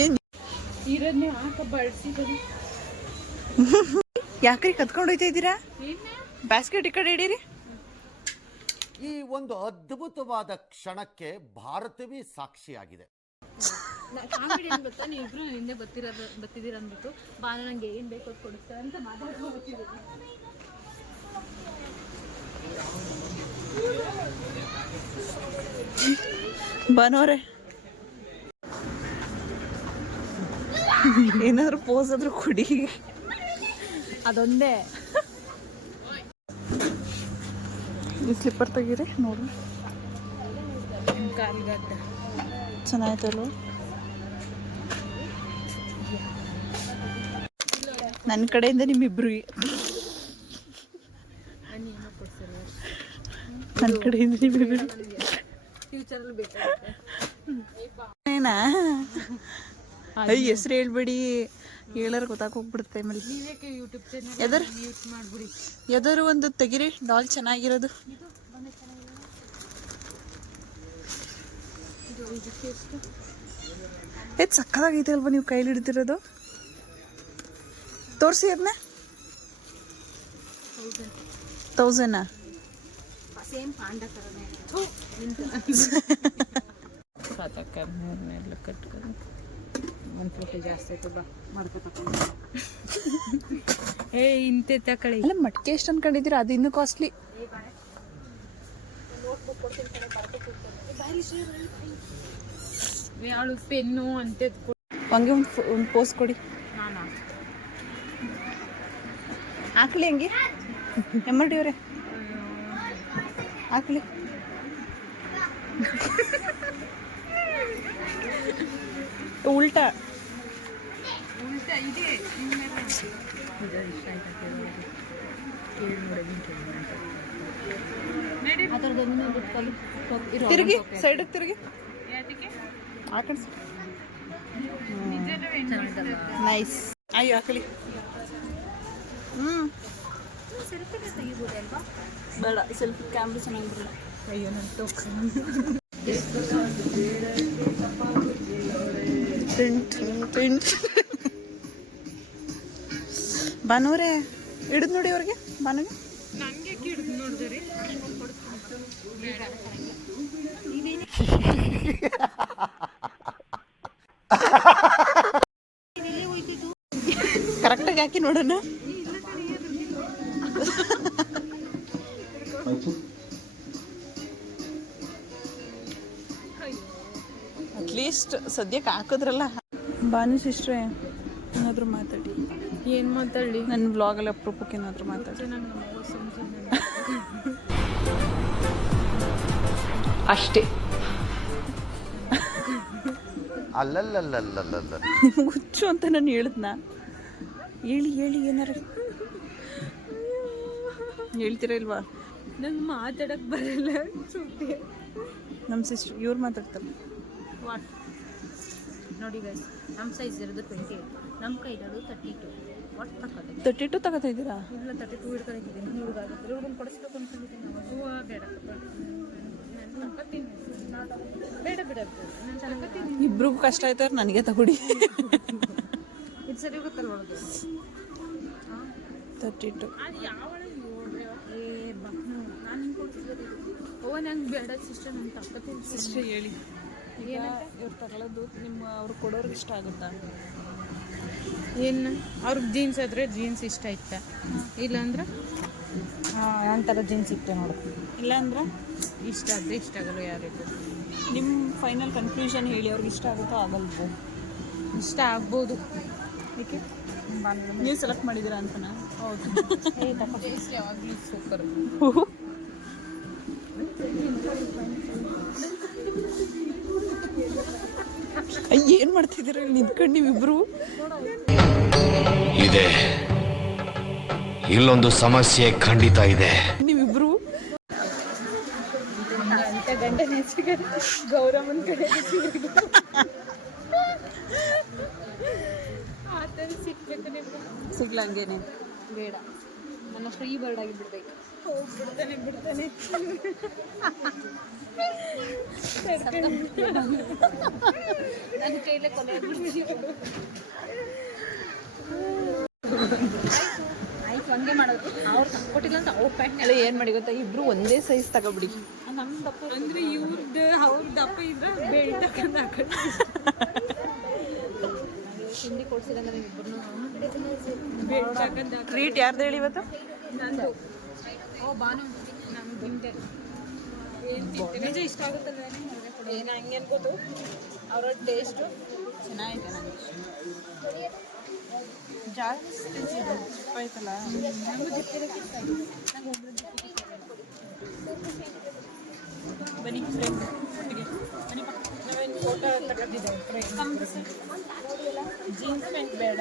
ಏನ್ ಇರೋದನ್ನೇ ಹಾಕ ಬಳಸಿ ಯಾಕ್ರಿ ಕತ್ಕೊಂಡು ಹೋಯ್ತಾ ಇದ್ದೀರಾ? ಬ್ಯಾಸ್ಕೆಟ್ ಈ ಕಡೆ ಇಡೀರಿ. ಈ ಒಂದು ಅದ್ಭುತವಾದ ಕ್ಷಣಕ್ಕೆ ಭಾರತವೇ ಸಾಕ್ಷಿಯಾಗಿದೆ. ಕಾಮಿಡಿ ಏನ್ ಗೊತ್ತಾ, ನೀವಿಬ್ರು ಹಿಂದೆ ಬತ್ತಿದ್ದೀರ ಅಂದ್ಬಿಟ್ಟು ಬಾನು ನಂಗೆ ಏನ್ ಬೇಕು ಕೊಡಿಸ್ತಾರೆ ಅಂತ ಮಾತಾಡ್ಕೊಂಡು ಬರ್ತಿದ್ದೀವಿ. ಬಾನೋರೆ ಏನಾದ್ರು ಪೋಸ್ ಆದ್ರೂ ಕೊಡಿ. ಅದೊಂದೇ. ಸ್ಲಿಪ್ಪರ್ ತೆಗೀರಿ ನೋಡು. ಕಾಲ್ಗಡ್ಡ ಚೆನ್ನಾಯ್ತಲ್ವ? ನನ್ನ ಕಡೆಯಿಂದ ನಿಮ್ಮಿಬ್ರಿಗೆ, ನನ್ನ ಕಡೆಯಿಂದ ನಿಮ್ಮಿಬ್ರು ಫ್ಯೂಚರಲ್ಲಿ ಬೇಕಾಗುತ್ತೆ. ಏನಾ ಹೆಸರು ಹೇಳ್ಬೇಡಿ, ಹೇಳಾರ ಗೊತ್ತಾಗೋಗ್ಬಿಡುತ್ತೆ. ಆಮೇಲೆ ನೀವೇಕೆ ಯೂಟ್ಯೂಬ್ ಚಾನಲ್ ಯೂಸ್ ಮಾಡ್ಬಿಡಿ. ಯಾವ್ದಾದ್ರು ಒಂದು ತೆಗಿರಿ ಡಾಲ್ ಚೆನ್ನಾಗಿರೋದು. ಇದು ಸಕ್ಕದಾಗೈತೆ ಅಲ್ವಾ ನೀವು ಕೈಲಿ ಹಿಡ್ತಿರೋದು? ತೋರಿಸಿ ಅದನ್ನ. 1000 ಸೇಮ್ ಪಾಂಡ ಥರನೇ ಕಟ್ಕೊಂಡು ಒಂದು ಫೋಟೋ ಜಾಸ್ತಿ ಆಯ್ತು ಬಾ ಮಾಡ್ಕೊತಕೊಂಡು. ಏ ಇಂತೆ ತಕೊಳ್ಳಿ. ಅಲ್ಲ ಮಟ್ಕೆ ಎಷ್ಟು ಅನ್ಕೊಂಡಿದ್ದೀರಾ? ಅದು ಇನ್ನೂ ಕಾಸ್ಟ್ಲಿ. ಯಾಳು ಪೆನ್ನು ಅಂತೆ ಹಂಗೆ ಒಂದು ಪೋಸ್ ಕೊಡಿ. ನಾನಾ ಹಾಕ್ಲಿ ಹಂಗೆ ಎಮ್ಮಡಿ ಅವ್ರೆ ಹಾಕ್ಲಿ. ಉಲ್ಟಾ ಇದೆ. ತಿರುಗಿ ಸೈಡಿಗೆ ತಿರುಗಿ ಹಾಕಿ. ನೈಸ್. ಅಯ್ಯೋ ಹಾಕಲಿ. ಬೇಡ, ಸೆಲ್ಫಿ ಕ್ಯಾಮ್ರಾ ಚೆನ್ನಾಗಿರಲ್ಲ. ಅಯ್ಯೋ ನನ್ನ ಬಾನೂರೇ ಹಿಡಿದು ನೋಡಿ ಅವ್ರಿಗೆ. ಬಾನುಗೆ ನನಗೆ ಹಿಡಿದು ನೋಡಿದ್ರಿ. ಕರೆಕ್ಟಾಗಿ ಹಾಕಿ ನೋಡೋಣ. ಅಟ್ಲೀಸ್ಟ್ ಸದ್ಯಕ್ಕೆ ಹಾಕಿದ್ರಲ್ಲ. ಬಾನು ಸಿಸ್ಟ್ರೆ ಏನಾದರೂ ಮಾತಾಡಿ. ಏನು ಮಾತಾಡಲಿ? ನನ್ನ ವ್ಲಾಗಲ್ಲಿ ಅಪ್ರೂಪಕ್ಕೆ ಏನಾದರೂ ಮಾತಾಡಿ. ಅಷ್ಟೇ. ಅಲ್ಲಲ್ಲಲ್ಲಲ್ಲಲ್ಲ ನಿಮ್ಗೆ ಹುಚ್ಚು ಅಂತ ನಾನು ಹೇಳಿದ್ನ? ಹೇಳಿ ಏನಾರ ಹೇಳ್ತೀರಾ ಇಲ್ವಾ? ನಂಗೆ ಮಾತಾಡಕ್ಕೆ ಬರಲ್ಲ. ನಮ್ಮ ಸಿಸ್ಟರ್ ಇವ್ರು ಮಾತಾಡ್ತಾರೆ. ವಾಟ್ ನೋಡಿ ಗೈಸ್, ನಮ್ಮ ಸೈಜ್ ಇರೋದು 28, ನಮ್ಮ ಕೈ ಇರೋದು 32. ವಾಟ್ ತಗೋತೀವಿ? 32 ತಗೋತಾ ಇದ್ದೀರಾ? ಇಲ್ಲ 32 ಹಿಡ್ಕೊಂಡಿದ್ದೀನಿ. ಹುಡುಗಾಗುತ್ತೆ ಹುಡುಗನ ಕೊಡಿಸ್ಬೇಕು ಅಂದ್ಕೊಂಡಿದ್ದೀನಿ. ಬೇಡ ಬೇಡ ಬೇಡ ನಾನು ಚೆನ್ನಾಗಿ ಇಬ್ರಿಗೂ ಕಷ್ಟ ಆಯ್ತಾರೆ, ನನಗೆ ತಗೊಡಿ. ಇದು ಸರಿ ಗೊತ್ತಲ್ಲ ಒಳಗೆ 32. ಅದು ಯಾವ ಏ ಬಾ ನಾನು ಕೊಡ್ತಿದ್ದೆ. ಓ ನಂಗೆ ಬೇಡ ಸಿಸ್ಟರ್, ನಾನು ತಗೋತೀನಿ. ಸಿಸ್ಟರ್ ಹೇಳಿ, ಇವ್ರು ತಗೊಳ್ಳೋದು ನಿಮ್ಮ ಅವ್ರು ಕೊಡೋರ್ಗೆ ಇಷ್ಟ ಆಗುತ್ತಾ? ಏನು ಅವ್ರಿಗೆ ಜೀನ್ಸ್ ಆದರೆ ಜೀನ್ಸ್ ಇಷ್ಟ ಆಯ್ತಾ? ಇಲ್ಲಾಂದ್ರೆ ನನ್ನ ಥರ ಜೀನ್ಸ್ ಇಟ್ಟೆ ನೋಡು. ಇಲ್ಲಾಂದ್ರೆ ಇಷ್ಟ ಆದರೆ ಇಷ್ಟ ಆಗಲ್ಲ. ಯಾರಿಗೂ ನಿಮ್ಮ ಫೈನಲ್ ಕನ್ಕ್ಲೂಷನ್ ಹೇಳಿ. ಅವ್ರಿಗೆ ಇಷ್ಟ ಆಗುತ್ತೋ ಆಗಲ್ವೋ? ಇಷ್ಟ ಆಗ್ಬೋದು. ಏಕೆ ನೀವು ಸೆಲೆಕ್ಟ್ ಮಾಡಿದ್ದೀರಾ ಅಂತನಾ? ಹೌದು. ಯಾವಾಗಲೂ ಸೂಪರ್. ಏನು ಮಾಡ್ತಿದ್ದೀರ ನಿಂತ್ಕೊಂಡು ನೀವಿಬ್ರು? ಇದೆ, ಇಲ್ಲೊಂದು ಸಮಸ್ಯೆ ಖಂಡಿತ ಇದೆ. ನೀವಿಬ್ರು ಗಂಡ ಗೌರಮ್ಮನ ಕಡೆ ಆ ಥರ ಸಿಕ್ಬೇಕು. ನಿಮ್ಗೆ ಸಿಗ್ಲಂಗೇನೆ ಬೇಡ, ನನ್ನ ಫ್ರೀ ಬರ್ಡ್ ಆಗಿ ಬಿಡ್ಬೇಕು. ಬಿಡ್ತಾನೆ ನನ್ನ ಕೈಲೇ ಕೊನೆ ಆಯ್ತು ಹಂಗೆ ಮಾಡೋದು. ಅವ್ರು ತಕ್ಕೊಟ್ಟಿಲ್ಲ ಅಂತ ಅವ್ರ ಪ್ಯಾಂಟ್ ಅಲ್ಲ ಏನು ಮಾಡಿ ಗೊತ್ತಾ, ಇಬ್ರು ಒಂದೇ ಸೈಜ್ ತಗೊಬಿಡಿ. ನಮ್ಮ ದಪ್ಪ ಅಂದ್ರೆ ಇವ್ರದ್ದು ಅವ್ರ ದಪ್ಪ ಇದ್ರೆ ಬೆಲ್ಟ್ ಹಾಕೊಂಡು ಹಾಕೊಂಡು ತಿಂಡಿ ಕೊಡ್ಸಿದಂಗೆ ಇಬ್ಬರು ಬೆಲ್ಟ್ ಹಾಕೊಂಡು ಟ್ರೀಟ್ ಯಾರ್ದು ಹೇಳಿ ಇವತ್ತು? ನಂದು. ಓ ಬಾನು ನಾನು ತಿಂದೆ. ನಿಜ ಇಷ್ಟ ಆಗುತ್ತಲ್ಲ ಏನು ಹಂಗೆ ಅನ್ಕೋತು. ಅವರ ಟೇಸ್ಟು ಚೆನ್ನಾಗಿದೆ. ನನಗೆ ಜಾಸ್ತಿ ಚಿಪ್ಪ ಐತಲ್ಲ, ನಮಗೂ ಜಿಪ್ಪಿರೋಕ್ಕೆ ಇಷ್ಟ ಆಗಿದೆ. ನಂಗೆ ಒಬ್ಬರು ಬನ್ನಿ ಫ್ರೆಂಡ್ ಒಟ್ಟಿಗೆ ಬನ್ನಿ. ನಾವೇನು ಫೋಟೋ ತಗೊಂಡಿದ್ದೇವೆ ಜೀನ್ಸ್ ಪ್ಯಾಂಟ್ ಬೇಡ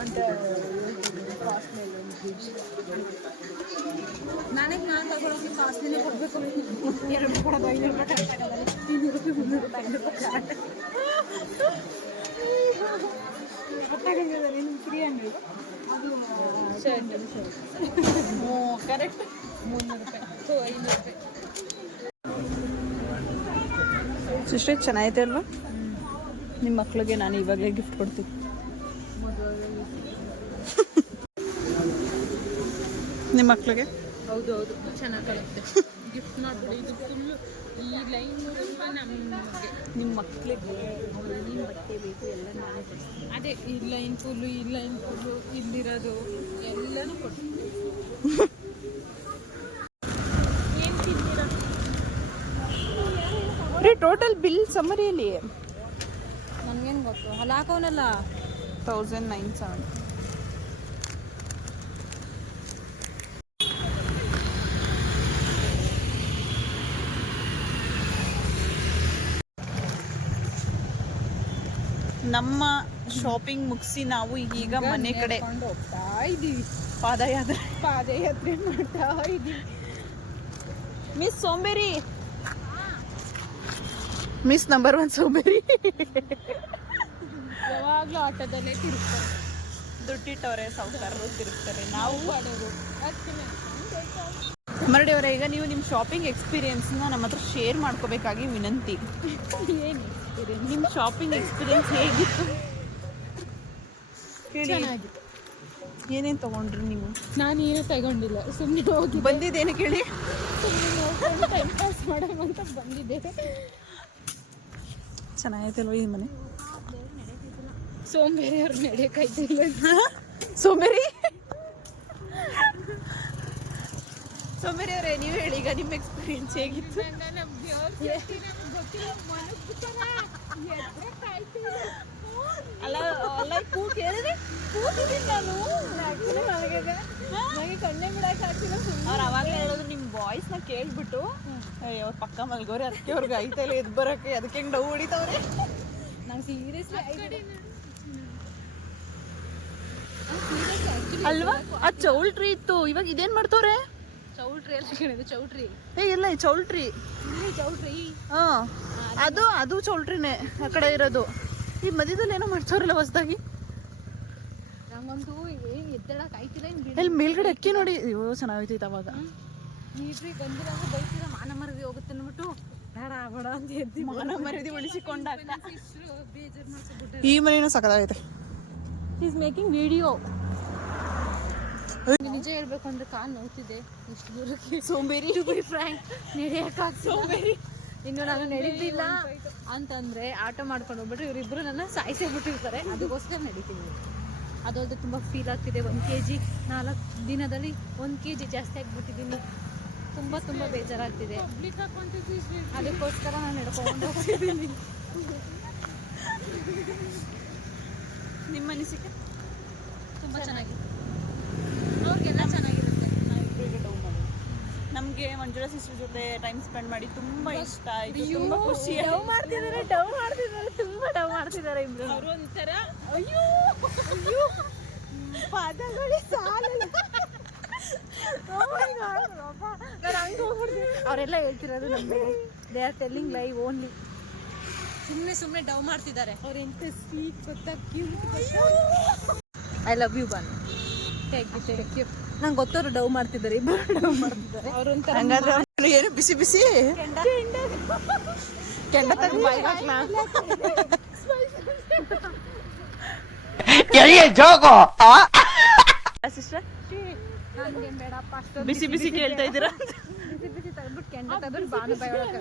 ಅಂತ ನನಗೆ ನಾನು ತಗೊಳ್ಳೋಕೆ ಕಾಸ್ಟ್ಲಿನೇ ಕೊಡಬೇಕು. 2 ಕೊಡೋದು 500 ರೂಪಾಯಿ ಕರೆಕ್ಟಾಗಲ್ಲ, 300 ರೂಪಾಯಿ 300 ರೂಪಾಯಿ 500 ರೂಪಾಯಿ ಗೊತ್ತಾಗಂಗಿಲ್ಲ ನೀನು ಫ್ರೀ ಅಂಗಡಿ ಅದು ಶರ್ಟ್. ಹ್ಞೂ ಕರೆಕ್ಟ್ 300 ರೂಪಾಯಿ 500 ರೂಪಾಯಿ. ಸಿಸ್ಟರ್ ಚೆನ್ನಾಗೈತೆ ಅಲ್ವಾ? ನಿಮ್ಮ ಮಕ್ಳಿಗೆ ನಾನು ಇವಾಗಲೇ ಗಿಫ್ಟ್ ಕೊಡ್ತೀನಿ. ನಿಮ್ಮ ಮಕ್ಳಿಗೆ ಹೌದು ಹೌದು ಚೆನ್ನಾಗಿ ಕಾಣುತ್ತೆ. ಗಿಫ್ಟ್ ಮಾಡ್ಬಿಡಿ. ಇದು ಫುಲ್ಲು ಈ ಲೈನ್ ನಿಮ್ಮ ಮಕ್ಳಿಗೆ ನಿಮ್ಮ ಬಟ್ಟೆ ಬೇಕು ಎಲ್ಲ ನಾನೇ ಕೊಡ್ತೀನಿ. ಅದೇ ಈ ಲೈನ್ ಫುಲ್ಲು ಇಲ್ಲಿರೋದು ಎಲ್ಲನೂ ಕೊಡ್ತೀನಿ. ಏನು ತಿಂತೀರಾ ರೀ? ಟೋಟಲ್ ಬಿಲ್ ಸಮ್ಮರಿಯಲ್ಲಿ ನನಗೇನು ಗೊತ್ತು, ಅಲ್ಲಿ ಹಾಕೋನಲ್ಲ 1970. ನಮ್ಮ ಶಾಪಿಂಗ್ ಮುಗಿಸಿ ನಾವು ಈಗ ಮನೆ ಕಡೆ ಹೋಗ್ತಾ ಇದ್ದೀವಿ. ಪಾದಯಾತ್ರೆ ಮಾಡ್ತಾ ಇದ್ದೀವಿ. ಮಿಸ್ ಸೋಂಬೇರಿ, ಮಿಸ್ ನಂಬರ್ 1 ಸೋಂಬೇರಿ. ಯಾವಾಗಲೂ ಆಟೋದಲ್ಲೇ ತಿರುಗ್ತಾರೆ. ದುಡ್ಡಿಟ್ಟವ್ರೆ ಸಾಹುಕಾರರು ತಿರುಗ್ತಾರೆ, ನಾವು ಮರಡಿಯವರೇ. ಈಗ ನೀವು ನಿಮ್ಮ ಶಾಪಿಂಗ್ ಎಕ್ಸ್ಪೀರಿಯನ್ಸ್ನ ನಮ್ಮ ಹತ್ರ ಶೇರ್ ಮಾಡ್ಕೋಬೇಕಾಗಿ ವಿನಂತಿ. ಏನು ನಿಮ್ಮ ಶಾಪಿಂಗ್ ಎಕ್ಸ್ಪೀರಿಯನ್ಸ್ ಹೇಗಿತ್ತು ಹೇಳಿ. ಚೆನ್ನಾಗಿತ್ತು. ಏನೇನು ತಗೊಂಡ್ರಿ ನೀವು? ನಾನು ಏನೂ ತಗೊಂಡಿಲ್ಲ, ಸುಮ್ಮನೆ ಹೋಗಿ ಬಂದಿದ್ದೇನೆ ಕೇಳಿ. ಸುಮ್ಮನೆ ನೋಡ್ಕೊಂಡು ಟೈಮ್ ಪಾಸ್ ಮಾಡೋಣ ಅಂತ ಬಂದಿದ್ದೆ. ಚೆನ್ನಾಗೈತಲ್ವ ಈ ಮನೆ? ಸೋಂಬೇರಿಯವ್ರು ನಡೆಯೋಕ್ಕಾಯ್ತಿಲ್ಲ. ಸೋಂಬೇರಿ ಅವರೇ, ನೀವು ಹೇಳಿ ಈಗ ನಿಮ್ಮ ಎಕ್ಸ್ಪೀರಿಯನ್ಸ್ ಹೇಗಿತ್ತು? ಅಲ್ಲ ಅಲ್ಲ ಕೇಳಿದ್ರೆ ಕೂತಿದ್ದೀನಿ ನಾನು. ನನಗೆ ಕಣ್ಣೇ ಬಿಡಕ್ಕೆ ಆಗ್ತಿಲ್ಲ. ಅವ್ರು ಅವಾಗಲೇ ಹೇಳೋದು ನಿಮ್ಮ ವಾಯ್ಸ್ನ ಕೇಳ್ಬಿಟ್ಟು ಅವ್ರ ಪಕ್ಕ ಮಲ್ಗೋರೆ, ಅದಕ್ಕೆ ಅವ್ರಿಗೆ ಐತಲ್ಲ ಎದ್ದು ಬರೋಕ್ಕೆ, ಅದಕ್ಕೆ ಹೆಂಗೆ ಡೌ ಹೊಡಿತವ್ರೆ. ನಂಗೆ ಸೀರಿಯಸ್ಲಿ ಅಲ್ವಾ? ಆ ಚೌಲ್ಟ್ರಿ ಇತ್ತು, ಇವಾಗ ಇದೇನು ಮಾಡ್ತವ್ರೆ? ಚೌಲ್ಟ್ರಿ ಎಲ್ಲ ಕೇಳಿದ್ರು. ಚೌಲ್ಟ್ರಿ ಇಲ್ಲ ಈ ಚೌಲ್ಟ್ರಿ. ಇಲ್ಲಿ ಚೌಲ್ಟ್ರಿ ಹಾಂ, ಅದು ಚೌಲ್ಟ್ರಿನೇ ಆ ಕಡೆ ಇರೋದು. ಈ ಮಧ್ಯದಲ್ಲಿ ಏನೋ ಮಾಡ್ತವ್ರಲ್ಲ ಹೊಸದಾಗಿ. ನಂಗಂತೂ ಏನು ಎದ್ದೇಳಕ್ಕೆ ಆಯ್ತಿಲ್ಲ. ಇಲ್ಲಿ ಮೇಲ್ಗಡೆ ಅಕ್ಕಿ ನೋಡಿ, ಅಯ್ಯೋ ಚೆನ್ನಾಗೈತೈತೆ ಅವಾಗ. ನೀಟ್ರಿಗೆ ಬಂದಿಲ್ಲ ಅಂದ್ರೆ ಬೈತಿಲ್ಲ, ಮಾನ ಮರದಿ ಹೋಗುತ್ತೆ ಅಂದ್ಬಿಟ್ಟು ಬೇಡ ಬೇಡ ಅಂತ ಎದ್ದಿ ಮಾನ ಮರ್ಯಾದೆ ಉಳಿಸಿಕೊಂಡ ಬೇಜಾರು ಮಾಡಿಸ್ಬಿಟ್ಟು ಈ ಮನೇನು ಸಕದಾಗೈತೆ. Is making video. ನಿಜ ಹೇಳ್ಬೇಕು ಅಂದ್ರೆ ಕಾಲು ನೋಡ್ತಿದ್ದೆ ಇಷ್ಟು ದೂರಕ್ಕೆ. ಸೋಂಬೇರಿ ಟು ಬಿ ಫ್ರ್ಯಾಂಕ್, ನಡೆಯೋಕ್ಕಾಗ್ತಿಲ್ಲ. ಇನ್ನು ನಾನು ನಡೀತಿಲ್ಲ ಅಂತಂದರೆ ಆಟೋ ಮಾಡ್ಕೊಂಡು ಹೋಗ್ಬಿಟ್ರೆ ಇವರಿಬ್ಬರು ನನ್ನ ಸಾಯಿಸೇ ಬಿಟ್ಟಿರ್ತಾರೆ. ಅದಕ್ಕೋಸ್ಕರ ನಡೀತೀನಿ. ಅದಲ್ಲದೆ ತುಂಬ ಫೀಲ್ ಆಗ್ತಿದೆ. 1 kg 4 ದಿನದಲ್ಲಿ 1 kg ಜಾಸ್ತಿ ಆಗಿಬಿಟ್ಟಿದ್ದೀನಿ. ತುಂಬ ಬೇಜಾರಾಗ್ತಿದೆ. ಅದಕ್ಕೋಸ್ಕರ ನಾನು ನಡ್ಕೊಂಡು ಹೋಗ್ತಿದ್ದೀನಿ. ನಿಮ್ಮ ಅನಿಸಿಕೆ? ತುಂಬ ಚೆನ್ನಾಗಿದೆ. ಅವ್ರಿಗೆಲ್ಲ ಚೆನ್ನಾಗಿರುತ್ತೆ. ನಮಗೆ ಮಂಜುಳಾ ಸಿಸ್ಟರ್ ಜೊತೆ ಟೈಮ್ ಸ್ಪೆಂಡ್ ಮಾಡಿ ತುಂಬ ಇಷ್ಟ ಆಯಿತು. ತುಂಬ ಖುಷಿ. ಡವ್ ಮಾಡ್ತಿದ್ದಾರೆ ತುಂಬ ಡವ್ ಮಾಡ್ತಿದ್ದಾರೆ ಇಬ್ರು. ಅವರು ಒಂಥರ ಅಯ್ಯೋ ಪಾದಗಳೇ ಸಾಲಲ್ಲ. ಅವರೆಲ್ಲ ಹೇಳ್ತಿರೋದು ನಮಗೆ they are telling live only. ಸುಮ್ಮನೆ ಡವ್ ಮಾಡ್ತಿದ್ದಾರೆ. ಅವ್ರು ಎಂತ ಸ್ವೀಟ್ ಗೊತ್ತಾ, ಕ್ಯೂಟ್ ಗೊತ್ತಾ. I love you Banu. Thank you. ನಂಗೆ ಗೊತ್ತವ್ರು ಡವ್ ಮಾಡ್ತಿದ್ದಾರೆ, ಇಬ್ಬರು ಡವ್ ಮಾಡ್ತಿದ್ದಾರೆ. ಅವ್ರು ಒಂಥರ ಹಂಗಾದ್ರೆ ಏನು ಬಿಸಿ ಕೆಂಡ ತೆಗ್ದು ಬಾಯಿಗೆ ಹಾಕ್ಲಾ? ಸಿಸ್ಟರ್ ನನಗೆ ಬೇಡಪ್ಪ ಅಷ್ಟೊಂದು ಬಿಸಿ ಬಿಸಿ ಕೇಳ್ತಾ ಇದ್ದೀರಾ? ಬಿಸಿ ಬಿಸಿ ತೆಗೆದ್ಬಿಟ್ಟು ಕೆಂಡ ತೆಗೆದ್ಬಿಟ್ಟು ಬಾನು ಬಾಯಿ ಒಳಗೆ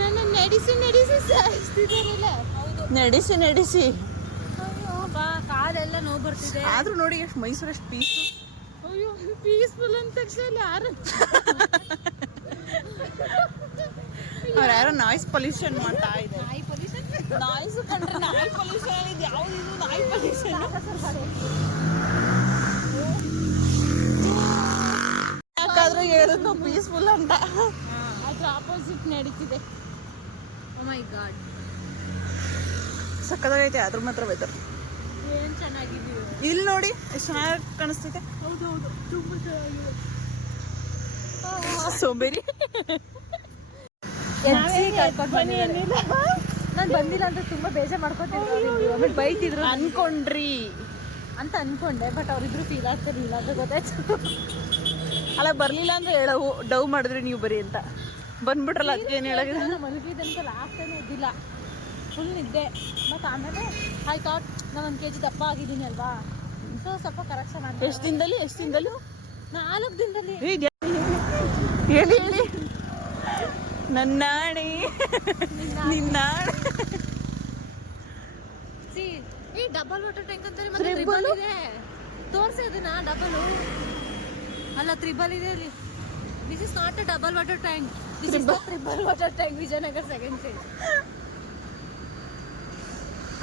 ನನ್ನ ನಡೆಸಿ ನಡೆಸಿ ಸಾಯಿಸ್ತಿದ್ದಾರಲ್ಲ. ನಡೆಸಿ ನಡೆಸಿ ಅಯ್ಯೋ ಕಾಲೆಲ್ಲ ನೋವು ಬರ್ತಿದೆ. ಆದ್ರೂ ನೋಡಿ ಎಷ್ಟು ಮೈಸೂರು ಎಷ್ಟು ಪೀಸ್. ಅಯ್ಯೋ ಪೀಸ್ಫುಲ್ ಅಂತ ತಕ್ಷಣ ಯಾರು ಅವ್ರು ಯಾರೋ ನಾಯ್ಸ್ ಪೊಲ್ಯೂಷನ್ ಮಾಡ್ತಾ ಇದೆ. ನಾಯಿ ಪೊಲ್ಯೂಷನ್ ನಾಯ್ಸ್ ಕಂಡ್ರೆ ನಾಯಿ ಪೊಲ್ಯೂಷನ್ ಇದು ಯಾವ್ದು ನಾಯಿ ಪೊಲ್ಯೂಷನ್? ಯಾಕಾದ್ರೂ ಹೇಳಿದ್ನು ಪೀಸ್ಫುಲ್ ಅಂತ. ಅದ್ರ ಆಪೋಸಿಟ್ ನಡೀತಿದೆ. ಓ ಮೈ ಗಾಡ್ ಸಕ್ಕದಾಗೈತೆ ಅದ್ರ ಮಾತ್ರ ವೆದರ್. ಏನ್ ಚೆನ್ನಾಗಿದೀವಿ. ಇಲ್ಲಿ ನೋಡಿ ಎಷ್ಟು ಚೆನ್ನಾಗಿ ಕಾಣಿಸ್ತಿದೆ. ಹೌದೌದು ತುಂಬಾ ಚೆನ್ನಾಗಿದೆ. ಸೋಂಬೇರಿ ನಾನು ಬಂದಿಲ್ಲ ಅಂತ ತುಂಬಾ ಬೇಜಾರ್ ಮಾಡ್ಕೊತಿದ್ರು, ಆಮೇಲೆ ಬೈತಿದ್ರು ಅನ್ಕೊಂಡ್ರಿ ಅಂತ ಅನ್ಕೊಂಡೆ. ಬಟ್ ಅವ್ರಿಬ್ರು ಫೀಲ್ ಆಗ್ತಿರ್ಲಿಲ್ಲ ಅಂತ ಗೊತ್ತಾಯ್ತು. ಅಲ್ಲ ಬರ್ಲಿಲ್ಲ ಅಂದ್ರೆ ಹೇಳವು ಡವ್ ಮಾಡಿದ್ರಿ ನೀವು ಬರೀ ಅಂತ. ಬಂದ್ಬಿಟ್ರಲ್ಲ ಅದಕ್ಕೆ ಏನು ಹೇಳೋದು. ಮಲಗಿದಂತ ಲಾಸ್ಟ್ ಟೈಮ್ ಇದ್ದಿಲ್ಲ, ಫುಲ್ ನಿದ್ದೆ. ಮತ್ತು ಆಮೇಲೆ ಐ ಥಾಟ್ ನಾನು 1 kg ದಪ್ಪ ಆಗಿದ್ದೀನಿ ಅಲ್ವಾ, ಸೊ ಸ್ವಲ್ಪ ಕರೆಕ್ಷನ್ ಆಗಿದೆ. ಎಷ್ಟು ದಿನದಲ್ಲಿ 4 ದಿನದಲ್ಲಿ. ಹೇಳಿ ಹೇಳಿ ನನ್ನಾಣೆ ನಿನ್ನಾಣೆ. ಈ ಡಬಲ್ ವಾಟರ್ ಟ್ಯಾಂಕ್ ಅಂತಾರೆ, ಮತ್ತೆ ಟ್ರಿಬಲ್ ಇದೆ. ತೋರಿಸಿ ಅದನ್ನ. ಡಬಲ್ ಅಲ್ಲ, ಟ್ರಿಬಲ್ ಇದೆ ಅಲ್ಲಿ. This is not a double water tank, this is triple water tank, Vijayanagara 2nd stage.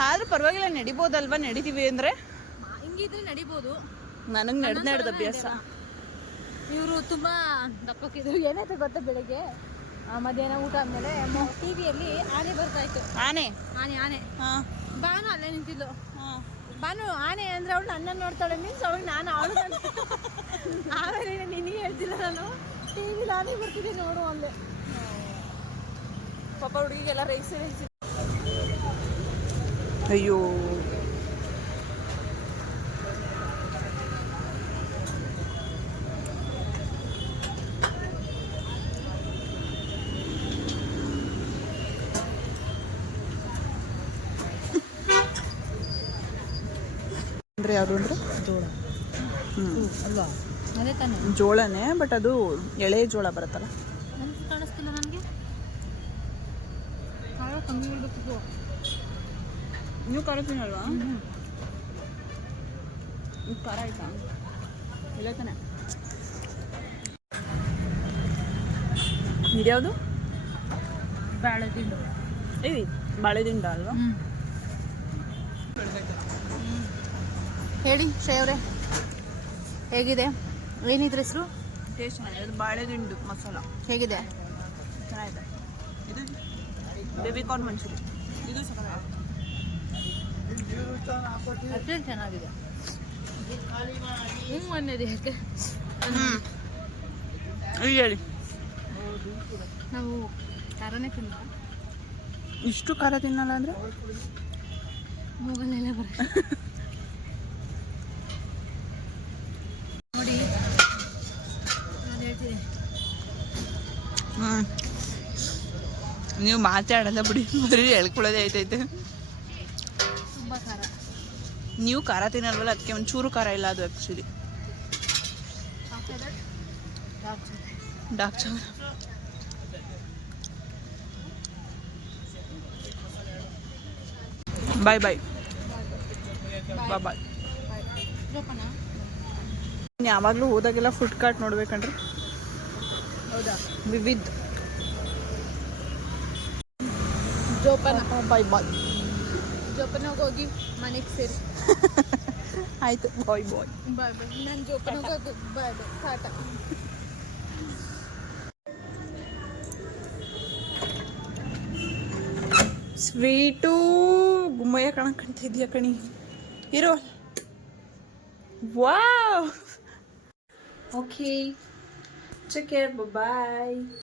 ಆದ್ರೂ ಪರವಾಗಿಲ್ಲ, ನಡಿಬೋದಲ್ವಾ? ನಡಿತೀವಿ ಅಂದ್ರೆ ಹಿಂಗಿದ್ರೆ ನಡಿಬೋದು. ನನಗೆ ನಡೆದ ಅಭ್ಯಾಸ. ಇವರು ತುಂಬಾ ದಪ್ಪಕ್ಕಿದ್ರು. ಏನಾಯ್ತು ಗೊತ್ತಾ, ಬೆಳಗ್ಗೆ ಮಧ್ಯಾಹ್ನ ಊಟ ಆದ್ಮೇಲೆ ಟಿವಿಯಲ್ಲಿ ಆನೆ ಬರ್ತಾ ಇತ್ತು. ಆನೆ ಆನೆ ಆನೆ ಹಾ ಬಾನು ಅಲ್ಲೇ ನಿಂತಿದ್ಲು. ಬಾನು ಆನೆ ಅಂದ್ರೆ ಅವಳು ನನ್ನ ನೋಡ್ತಾಳೆ, ಮೀನ್ಸ್ ಅವಳು ನಾನು ಅವಳು. ಆಮೇಲೆ ನಿನಗೆ ಹೇಳ್ತಿಲ್ಲ ನಾನು, ಟಿವಿಲಿ ಆನೆ ಬರ್ತಿದೆ ನೋಡು ಅಲ್ಲೇ. ಪಾಪ ಹುಡುಗಿಗೆಲ್ಲ ರೈಸಿ ಅಯ್ಯೋ. ಅಂದ್ರೆ ಯಾವುದು ಅಂದ್ರೆ ಜೋಳ ಅಲ್ವಾ? ಅದೇ ತಾನೆ ಜೋಳನೇ, ಬಟ್ ಅದು ಎಳೆ ಜೋಳ ಬರುತ್ತಲ್ಲ. ನನಗೆ ಕಾಣಿಸ್ತಿಲ್ಲ. ನನಗೆ ಖಾರ ಕಮ್ಮಿ ಇಡಬೇಕು. ನೀವು ಖಾರ ತಿನ್ನಲ್ವಾ? ಖಾರ ಆಯ್ತಾ? ಇಲ್ಲ ತಾನೆ. ಇದ್ಯಾವುದು? ಬಾಳೆದಿಂಡು. ಬಾಳೆದಿಂಡ ಅಲ್ವಾ? ಹೇಳಿ ಶ್ರೇಯ ಅವರೇ, ಹೇಗಿದೆ? ಏನಿದ್ರ ಹೆಸರು? ಟೇಸ್ಟ್ ಚೆನ್ನಾಗಿದೆ. ಅದು ಬಾಳೆದಿಂಡು ಮಸಾಲ ಹೇಗಿದೆ? ಚೆನ್ನಾಗಿದೆ. ಇದು ಬೇಬಿ ಕಾರ್ನ್ ಮಂಚೂರಿ, ಇದು ಅಷ್ಟೇನು ಚೆನ್ನಾಗಿದೆ. ಅನ್ನೋದು ಯಾಕೆ? ಹೇಳಿ. ನಾವು ಖಾರನೇ ತಿನ್ನಲ್ಲ. ಇಷ್ಟು ಖಾರ ತಿನ್ನಲ್ಲ ಅಂದ್ರೆ ಮೂಗಲ್ಲೆಲ್ಲ ಬರುತ್ತೆ ನೋಡಿ. ನಾನು ಹೇಳ್ತೀನಿ, ನೀವು ಮಾತಾಡಲ್ಲ ಬಿಡಿ, ಬರೀ ಹೇಳ್ಕೊಳ್ಳೋದೇ ಆಯ್ತೈತೆ. ತುಂಬ ಖಾರ. ನೀವು ಖಾರ ತಿನ್ನಲ್ವಲ್ಲ, ಅದಕ್ಕೆ ಒಂಚೂರು ಖಾರ ಇಲ್ಲ ಅದು actually. Dark chocolate. Bye bye bye. ಯಾವಾಗಲೂ ಹೋದಾಗೆಲ್ಲ ಫುಡ್ ಕಾರ್ಟ್ ನೋಡ್ಬೇಕಂಡ್ರಿ. ಹೌದಾ? ವಿವಿಧ್. ಜೋಪಾನ. ಬಾಯ್ ಬಾಯ್. ಜೋಪಾನಾಗ ಹೋಗಿ ಮನೆಗೆ ಸೇರಿ. ಆಯ್ತು, ಬಾಯ್ ಬಾಯ್. ಬಾಯ್ ಬಾಯ್. ನಾನು ಜೋಪಾನಾಗ ಹೋಗಿ ಬಾಯ್ ಬಾಯ್. ಟಾಟಾ. ಸ್ವೀಟು ಗುಮ್ಮಯ್ಯ ಕಾಣಕಂತಿದ್ಯಾ ಕಣಿ. ಇರೋ. ವಾವ್. ಓಕೆ, ಟೇಕ್ ಕೇರ್, ಬಾಯ್.